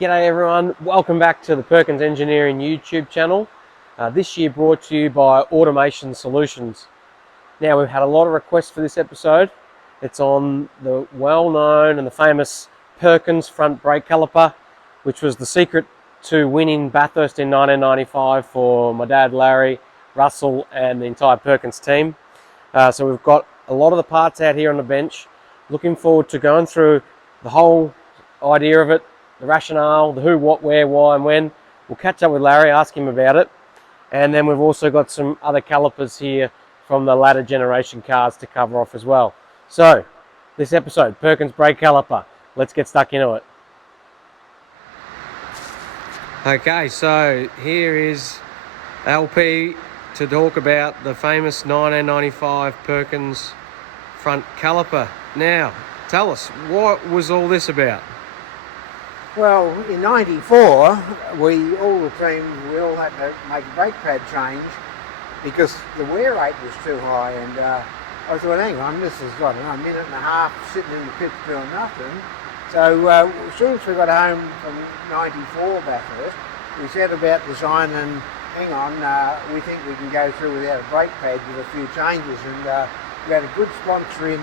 G'day everyone, welcome back to the Perkins Engineering YouTube channel. This year brought to you by Automation Solutions. Now we've had a lot of requests for this episode. It's on the well-known and the famous Perkins front brake caliper, which was the secret to winning Bathurst in 1995 for my dad Larry, Russell and the entire Perkins team. So we've got a lot of the parts out here on the bench. Looking forward to going through the whole idea of it, the rationale, the who, what, where, why and when. We'll catch up with Larry, ask him about it. And then we've also got some other calipers here from the latter generation cars to cover off as well. So, this episode, Perkins Brake Caliper. Let's get stuck into it. Okay, so here is LP to talk about the famous 1995 Perkins front caliper. Now, tell us, what was all this about? Well, in '94, all the team, we all had to make a brake pad change because the wear rate was too high. And I thought, hang on, this is, I don't know, a minute and a half sitting in the pit doing nothing. So as soon as we got home from '94 Bathurst, we set about designing, hang on, we think we can go through without a brake pad with a few changes. And we had a good sponsor in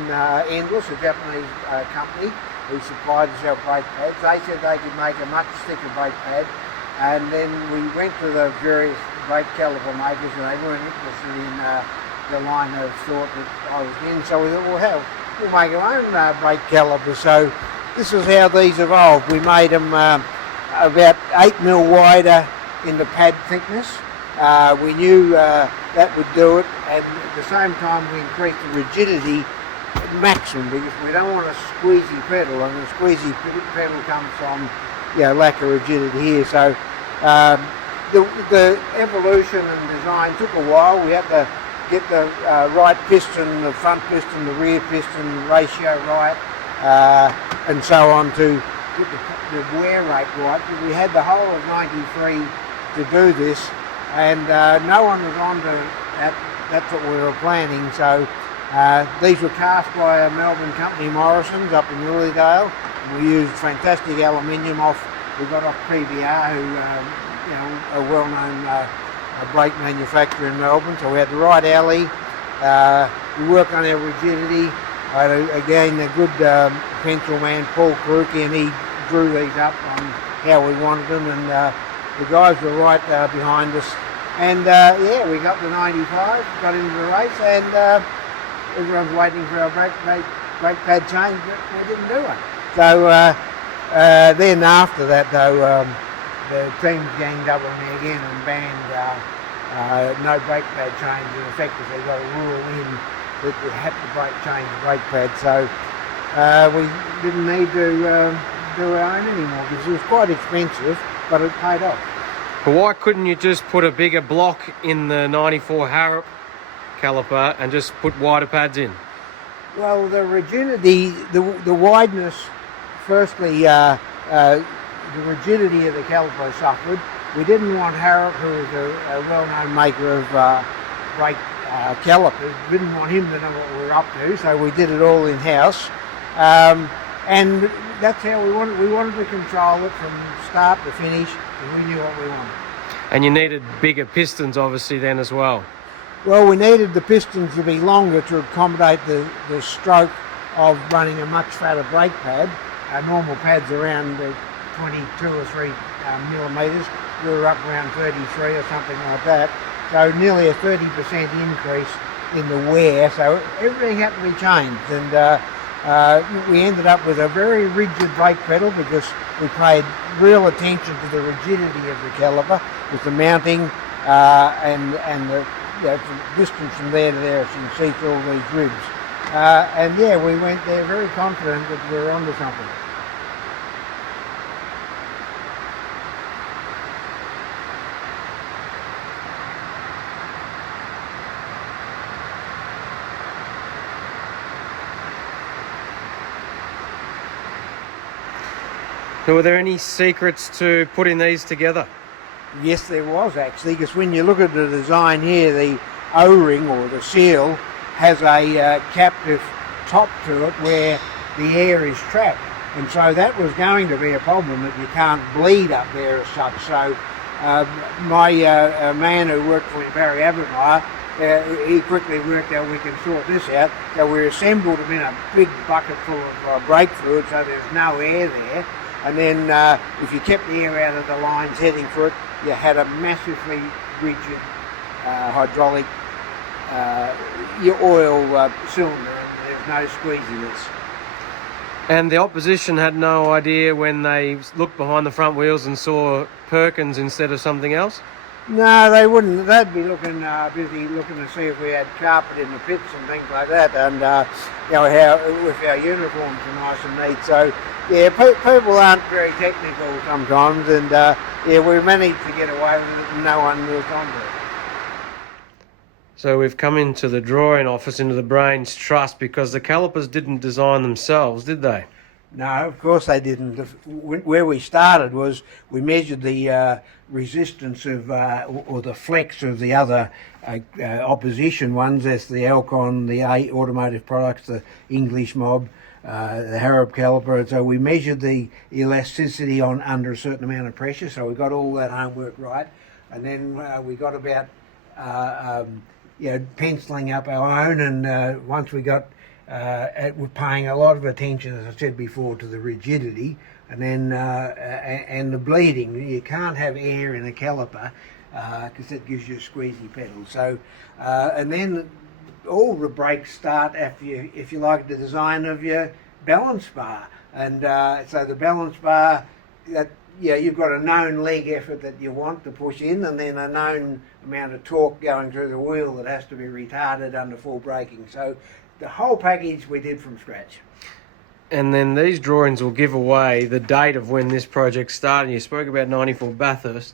Endless, a Japanese company, who supplied us our brake pads. They said they could make a much thicker brake pad, and then we went to the various brake caliper makers and they weren't interested in the line of thought that I was in, so we thought, well hell, we'll make our own brake caliper. So this is how these evolved. We made them about 8mm wider in the pad thickness. We knew that would do it, and at the same time we increased the rigidity maximum because we don't want a squeezy pedal, and the squeezy pedal comes from lack of rigidity here. So the evolution and design took a while. We had to get the right piston, the front piston, the rear piston ratio right, and so on to get the wear rate right. We had the whole of '93 to do this, and no one was on to that. That's what we were planning. So these were cast by a Melbourne company, Morrison's, up in Lilydale. We used fantastic aluminium we got off PBR, who a well-known brake manufacturer in Melbourne. So we had the right alley. We worked on our rigidity. I had again a good pencil man, Paul Karuki, and he drew these up on how we wanted them. And the guys were right behind us. And we got to '95, got into the race, and everyone's waiting for our brake pad change, but we didn't do it. So then after that, though, the teams ganged up on me again and banned no brake pad change. In effect, they got a rule in that you had to change the brake pad. So we didn't need to do our own anymore because it was quite expensive, but it paid off. But why couldn't you just put a bigger block in the '94 Harrop caliper and just put wider pads in? Well, the rigidity, the wideness, firstly, the rigidity of the caliper suffered. We didn't want Harrop, who was a well-known maker of brake calipers, didn't want him to know what we were up to, so we did it all in-house. And that's how we wanted. We wanted to control it from start to finish, and we knew what we wanted. And you needed bigger pistons, obviously, then as well. Well, we needed the pistons to be longer to accommodate the stroke of running a much fatter brake pad. Our normal pads around 22 or 3 millimetres. We were up around 33 or something like that. So nearly a 30% increase in the wear. So everything had to be changed. And we ended up with a very rigid brake pedal because we paid real attention to the rigidity of the caliper with the mounting and the distance from there to there, as you can see through all these ribs. We went there very confident that we were onto something. So were there any secrets to putting these together? Yes, there was actually, because when you look at the design here, the O-ring or the seal has a captive top to it where the air is trapped. and so that was going to be a problem, that you can't bleed up there as such. So my man who worked for me, Barry Abermeyer, he quickly worked out we can sort this out. So we assembled them in a big bucket full of brake fluid, so there's no air there. And then if you kept the air out of the lines heading for it, you had a massively rigid hydraulic oil cylinder, and there's no squeeziness. And the opposition had no idea when they looked behind the front wheels and saw Perkins instead of something else? No, they wouldn't. They'd be looking busy looking to see if we had carpet in the pits and things like that, and you know, how if our uniforms are nice and neat. So yeah, people aren't very technical sometimes, and yeah, we managed to get away with it, and no one was on it. So we've come into the drawing office, into the brains trust, because the calipers didn't design themselves, did they? No, of course they didn't. Where we started was we measured the resistance of, or the flex of the other opposition ones. That's the Alcon, the A Automotive Products, the English Mob, the Harrop caliper. And so we measured the elasticity on under a certain amount of pressure. So we got all that homework right, and then we got about you know, penciling up our own. And once we got we're paying a lot of attention, as I said before, to the rigidity, and then and the bleeding. You can't have air in a caliper because that gives you a squeezy pedal. So and then all the brakes start after you, if you like, the design of your balance bar, and so the balance bar, that yeah, you've got a known leg effort that you want to push in, and then a known amount of torque going through the wheel that has to be retarded under full braking. So the whole package we did from scratch. And then these drawings will give away the date of when this project started. You spoke about 94 Bathurst,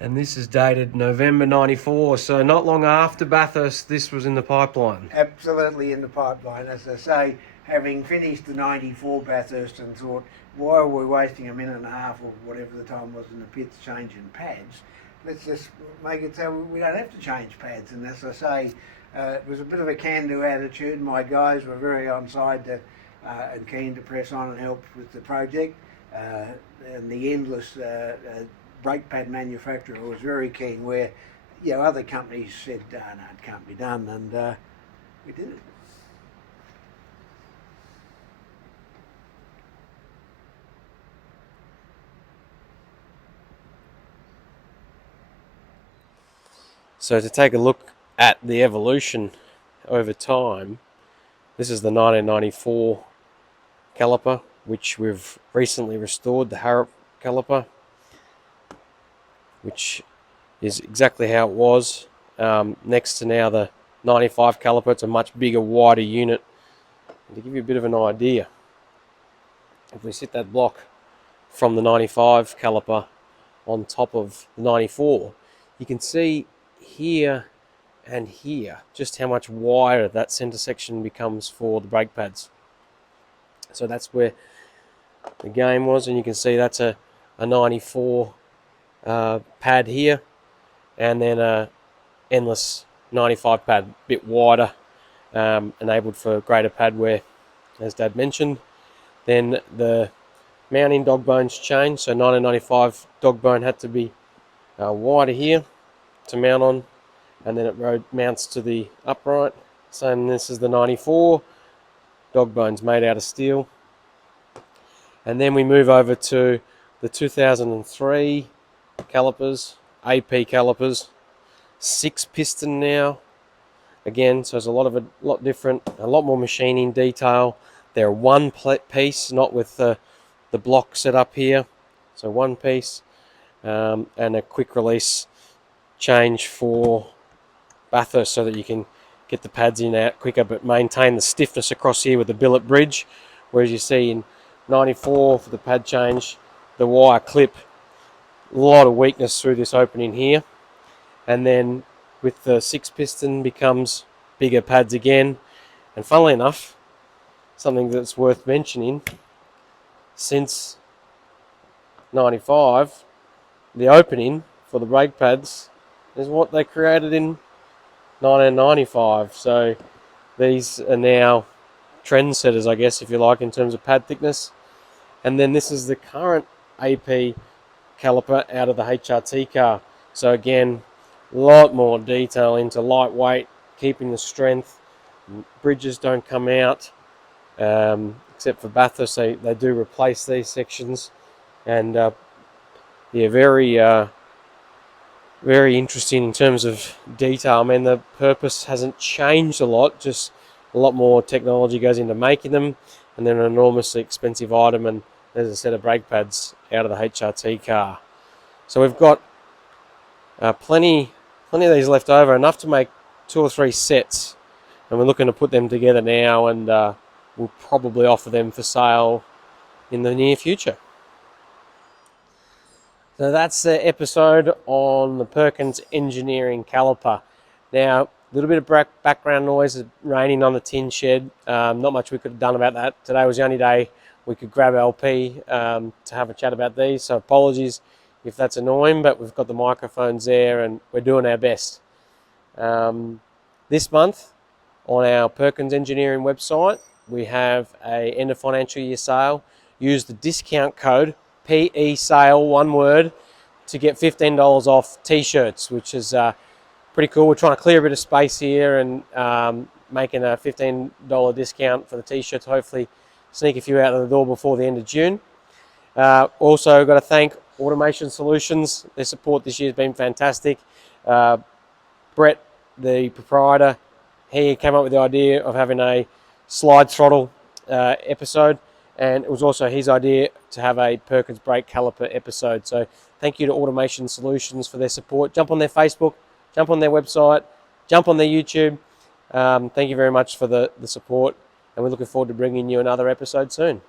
and this is dated November 94, so not long after Bathurst this was in the pipeline. Absolutely in the pipeline. As I say, having finished the 94 Bathurst and thought, why are we wasting a minute and a half or whatever the time was in the pits changing pads? Let's just make it so we don't have to change pads. And as I say, it was a bit of a can-do attitude. My guys were very on side to, and keen to press on and help with the project. And the endless brake pad manufacturer was very keen, where you know, other companies said, no, it can't be done, and we did it. So to take a look at the evolution over time, this is the 1994 caliper, which we've recently restored, the Harrop caliper, which is exactly how it was. Next to now the 95 caliper, it's a much bigger, wider unit. And to give you a bit of an idea, if we sit that block from the 95 caliper on top of the 94, you can see here and here just how much wider that center section becomes for the brake pads. So that's where the game was, and you can see that's a 94 pad here, and then a endless 95 pad, a bit wider, enabled for greater pad wear, as Dad mentioned. Then the mounting dog bones changed, so 1995 dog bone had to be wider here to mount on, and then it mounts to the upright. Same, this is the 94 dog bones made out of steel. And then we move over to the 2003 calipers, AP calipers, 6 piston now. Again, so it's a lot different, a lot more machining detail. They're one piece, not with the block set up here. So one piece, and a quick release change for Bathurst, so that you can get the pads in and out quicker, but maintain the stiffness across here with the billet bridge. Whereas you see in 94 for the pad change, the wire clip, a lot of weakness through this opening here. And then with the 6 piston becomes bigger pads again. And funnily enough, something that's worth mentioning, since 95, the opening for the brake pads is what they created in 1995. So these are now trendsetters, I guess, if you like, in terms of pad thickness. And then this is the current AP caliper out of the HRT car. So again, a lot more detail into lightweight, keeping the strength. Bridges don't come out, except for Bathurst. They do replace these sections. And yeah, very interesting in terms of detail. I mean, the purpose hasn't changed a lot, just a lot more technology goes into making them, and then an enormously expensive item, and there's a set of brake pads out of the HRT car. So we've got plenty of these left over, enough to make 2 or 3 sets, and we're looking to put them together now, and we'll probably offer them for sale in the near future. So that's the episode on the Perkins Engineering Caliper. Now, a little bit of background noise, it's raining on the tin shed. Not much we could have done about that. Today was the only day we could grab LP to have a chat about these, so apologies if that's annoying, but we've got the microphones there and we're doing our best. This month on our Perkins Engineering website, we have a end of financial year sale. Use the discount code PE sale, one word, to get $15 off t-shirts, which is pretty cool. We're trying to clear a bit of space here and making a $15 discount for the t-shirts. Hopefully sneak a few out of the door before the end of June. Also got to thank Automation Solutions. Their support this year has been fantastic. Brett, the proprietor, he came up with the idea of having a slide throttle episode, and it was also his idea to have a Perkins Brake Caliper episode. So thank you to Automation Solutions for their support. Jump on their Facebook, jump on their website, jump on their YouTube. Thank you very much for the support, and we're looking forward to bringing you another episode soon.